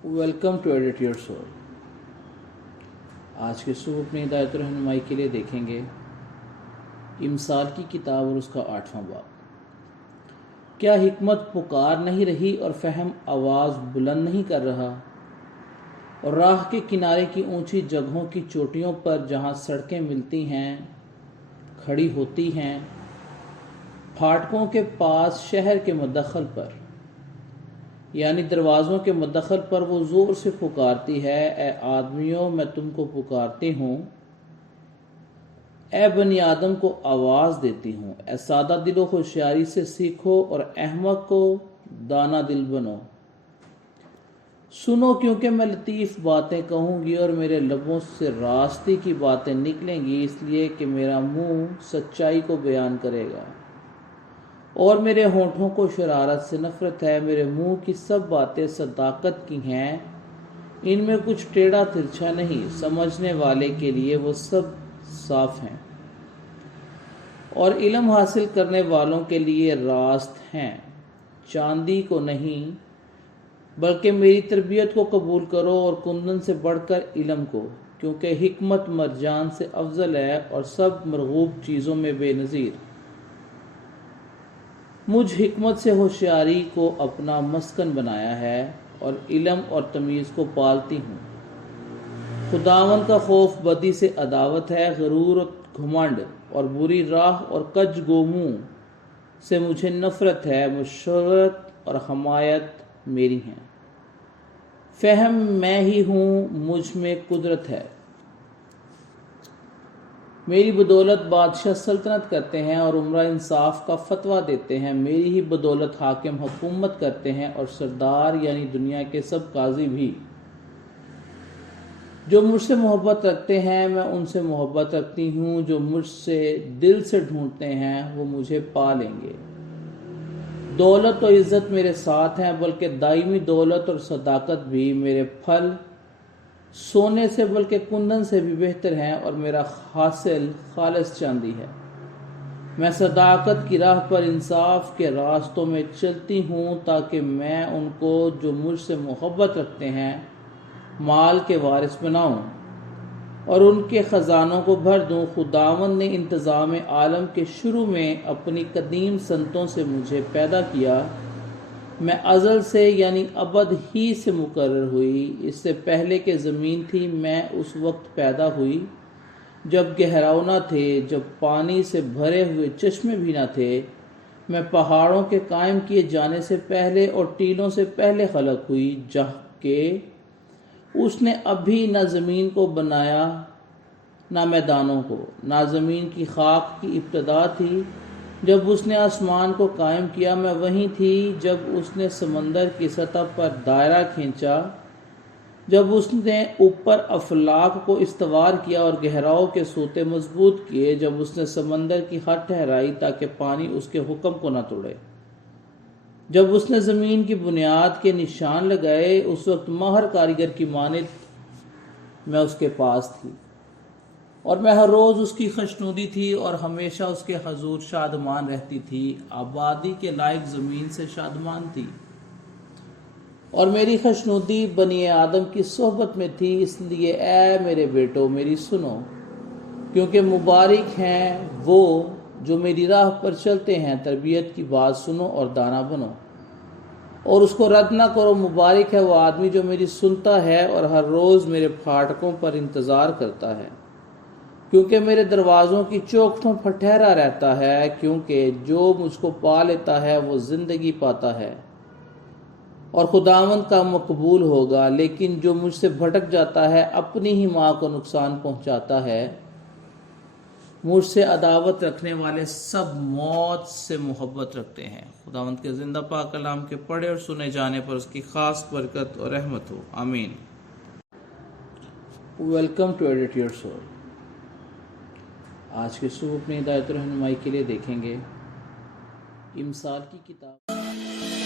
Welcome to edit your soul. आज के सुबह अपनी हिदायत रहनुमाई के लिए देखेंगे इमसाल की किताब और उसका 8वां बाब। क्या हिकमत पुकार नहीं रही और फहम आवाज़ बुलंद नहीं कर रहा, और राह के किनारे की ऊंची जगहों की चोटियों पर जहां सड़कें मिलती हैं खड़ी होती हैं, फाटकों के पास शहर के मदखल पर यानी दरवाज़ों के मदखल पर वो ज़ोर से पुकारती है, ए आदमियों मैं तुमको पुकारती हूँ, ए बनी आदम को आवाज़ देती हूँ, ए सादा दिलो होशियारी से सीखो और अहमक को दाना दिल बनो। सुनो क्योंकि मैं लतीफ़ बातें कहूँगी और मेरे लबों से रास्ते की बातें निकलेंगी, इसलिए कि मेरा मुँह सच्चाई को बयान करेगा और मेरे होठों को शरारत से नफरत है। मेरे मुंह की सब बातें सदाकत की हैं, इनमें कुछ टेढ़ा तिरछा नहीं, समझने वाले के लिए वो सब साफ हैं और इल्म हासिल करने वालों के लिए रास्त हैं। चांदी को नहीं बल्कि मेरी तरबियत को कबूल करो और कुंदन से बढ़कर इल्म को, क्योंकि हिकमत मरजान से अफजल है और सब मरगूब चीज़ों में बेनज़ीर। मुझ हिकमत से होशियारी को अपना मस्कन बनाया है और इल्म और तमीज़ को पालती हूँ। खुदावन का खौफ बदी से अदावत है, गरूर घुमंड और बुरी राह और कज गोमू से मुझे नफ़रत है। मुशर्रत और हमायत मेरी हैं, फ़हम मैं ही हूँ, मुझ में कुदरत है। मेरी बदौलत बादशाह सल्तनत करते हैं और उमरा इंसाफ का फतवा देते हैं। मेरी ही बदौलत हाकिम हुकूमत करते हैं और सरदार यानी दुनिया के सब काजी भी। जो मुझसे मोहब्बत रखते हैं मैं उनसे मोहब्बत रखती हूँ, जो मुझसे दिल से ढूंढते हैं वो मुझे पा लेंगे। दौलत और इज़्ज़त मेरे साथ हैं, बल्कि दायमी दौलत और सदाकत भी। मेरे फल सोने से बल्कि कुंदन से भी बेहतर हैं और मेरा हासिल खालिस चांदी है। मैं सदाकत की राह पर इंसाफ के रास्तों में चलती हूँ ताकि मैं उनको जो मुझसे मोहब्बत रखते हैं माल के वारिस बनाऊँ और उनके ख़जानों को भर दूँ। खुदावंद ने इंतज़ाम आलम के शुरू में अपनी कदीम संतों से मुझे पैदा किया। मैं अज़ल से यानी अबद ही से मुकर्रर हुई, इससे पहले कि ज़मीन थी मैं उस वक्त पैदा हुई जब गहराव न थे, जब पानी से भरे हुए चश्मे भी न थे। मैं पहाड़ों के कायम किए जाने से पहले और टीलों से पहले खलक हुई, जबकि उसने अभी न ज़मीन को बनाया न मैदानों को, न ज़मीन की खाक की इब्तदा थी जब उसने आसमान को कायम किया। मैं वहीं थी जब उसने समंदर की सतह पर दायरा खींचा, जब उसने ऊपर अफलाक को इस्तवार किया और गहराओं के सोते मजबूत किए, जब उसने समंदर की हद ठहराई ताकि पानी उसके हुक्म को न तोड़े, जब उसने ज़मीन की बुनियाद के निशान लगाए, उस वक्त माहर कारीगर की मानित मैं उसके पास थी और मैं हर रोज़ उसकी खुशनुदी थी और हमेशा उसके हजूर शादमान रहती थी। आबादी के लायक ज़मीन से शादमान थी और मेरी खुशनुदी बनी आदम की सोहबत में थी। इसलिए ऐ मेरे बेटो मेरी सुनो, क्योंकि मुबारक हैं वो जो मेरी राह पर चलते हैं। तरबियत की बात सुनो और दाना बनो और उसको रद्द ना करो। मुबारक है वो आदमी जो मेरी सुनता है और हर रोज़ मेरे फाटकों पर इंतज़ार करता है, क्योंकि मेरे दरवाज़ों की चौखटों पर ठहरा रहता है। क्योंकि जो मुझको पा लेता है वो ज़िंदगी पाता है और खुदावंद का मकबूल होगा, लेकिन जो मुझसे भटक जाता है अपनी ही माँ को नुकसान पहुँचाता है। मुझसे अदावत रखने वाले सब मौत से मोहब्बत रखते हैं। खुदावंद के ज़िंदा पाक कलाम के पढ़े और सुने जाने पर उसकी ख़ास बरकत और रहमत हो, आमीन। Welcome to edit your soul. आज के सुबह अपनी हिदायत रहनुमाई के लिए देखेंगे इमसाल की किताब।